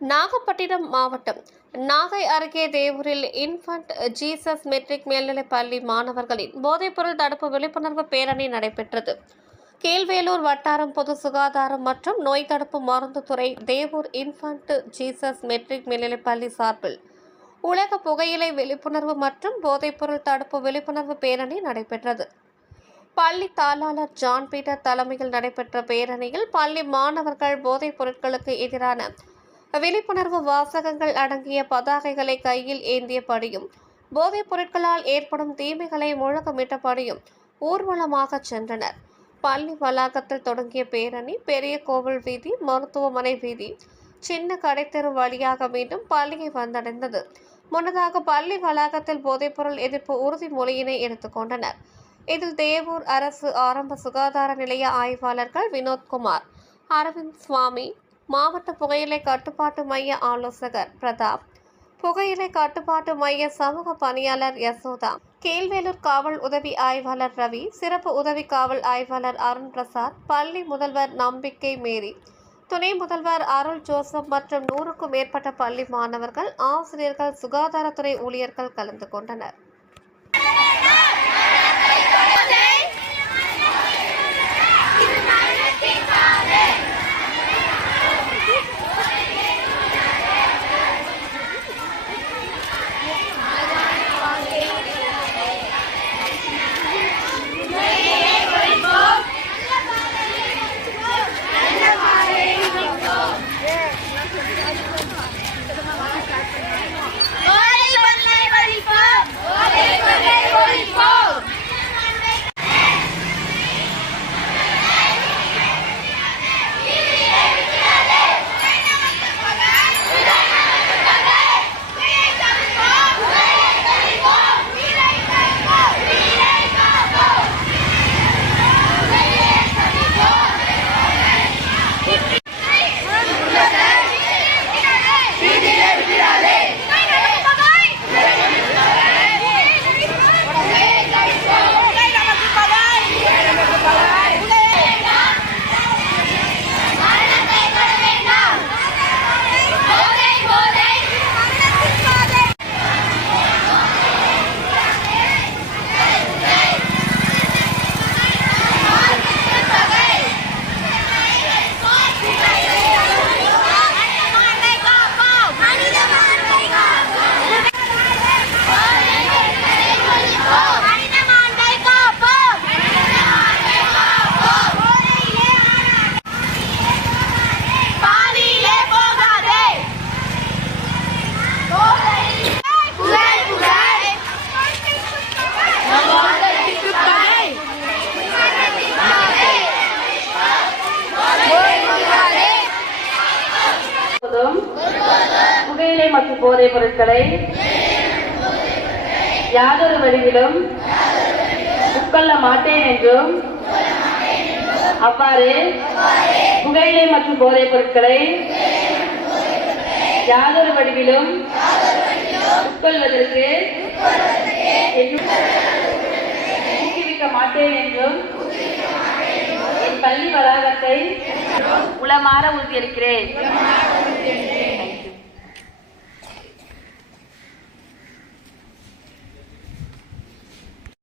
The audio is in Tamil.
நாகப்பட்டினம் மாவட்டம் நாகை அருகே தேவூரில் இன்ஃபன்ட் ஜீசஸ் மெட்ரிக் மேல்நிலைப் பள்ளி மாணவர்களின் போதைப்பொருள் தடுப்பு விழிப்புணர்வு பேரணி நடைபெற்றது. கீழ்வேலூர் வட்டாரம் பொது சுகாதாரம் மற்றும் நோய் தடுப்பு மருந்து துறை தேவூர் இன்ஃபன்ட் ஜீசஸ் மெட்ரிக் மேல்நிலைப் பள்ளி சார்பில் உலக புகையிலை விழிப்புணர்வு மற்றும் போதைப்பொருள் தடுப்பு விழிப்புணர்வு பேரணி நடைபெற்றது. பள்ளி தாளாளர் ஜான் பீட்டர் தலைமையில் நடைபெற்ற பேரணியில் பள்ளி மாணவர்கள் போதைப் பொருட்களுக்கு எதிரான விழிப்புணர்வு வாசகங்கள் அடங்கிய பதாகைகளை கையில் ஏந்தியபடியும் போதைப் பொருட்களால் ஏற்படும் தீமைகளை முழக்கமிட்டபடியும் ஊர்வலமாக சென்றனர். பள்ளி வளாகத்தில் தொடங்கிய பேரணி பெரிய கோவில் வீதி மருத்துவமனை வீதி சின்ன கடைத்தெரு வழியாக மீண்டும் பள்ளியை வந்தடைந்தது. முன்னதாக பள்ளி வளாகத்தில் போதைப்பொருள் எதிர்ப்பு உறுதிமொழியினை எடுத்துக்கொண்டனர் இதில் தேவூர் அரசு ஆரம்ப சுகாதார நிலைய ஆய்வாளர்கள் வினோத்குமார் அரவிந்த் சுவாமி மாவட்ட புகையிலை கட்டுப்பாட்டு மைய ஆலோசகர் பிரதாப் புகையிலை கட்டுப்பாட்டு மைய சமூக பணியாளர் யசோதா கேள்வேலூர் காவல் உதவி ஆய்வாளர் ரவி சிறப்பு உதவி காவல் ஆய்வாளர் அருண் பிரசாத் பள்ளி முதல்வர் நம்பிக்கை மேரி துணை முதல்வர் அருள் ஜோசப் மற்றும் நூறுக்கும் மேற்பட்ட பள்ளி மாணவர்கள் ஆசிரியர்கள் சுகாதாரத்துறை ஊழியர்கள் கலந்து கொண்டனர். மற்றும் போதைப் பொருட்களை யாதொரு வடிவிலும் உட்கொள்ள மாட்டேன் என்றும் அவ்வாறு புகையிலை மற்றும் போதைப் பொருட்களை யாதொரு வடிவிலும் உட்கொள்வதற்கு ஊக்குவிக்க மாட்டேன் என்றும் என் பள்ளி வளாகத்தை உளமாற உறுதியளிக்கிறேன்.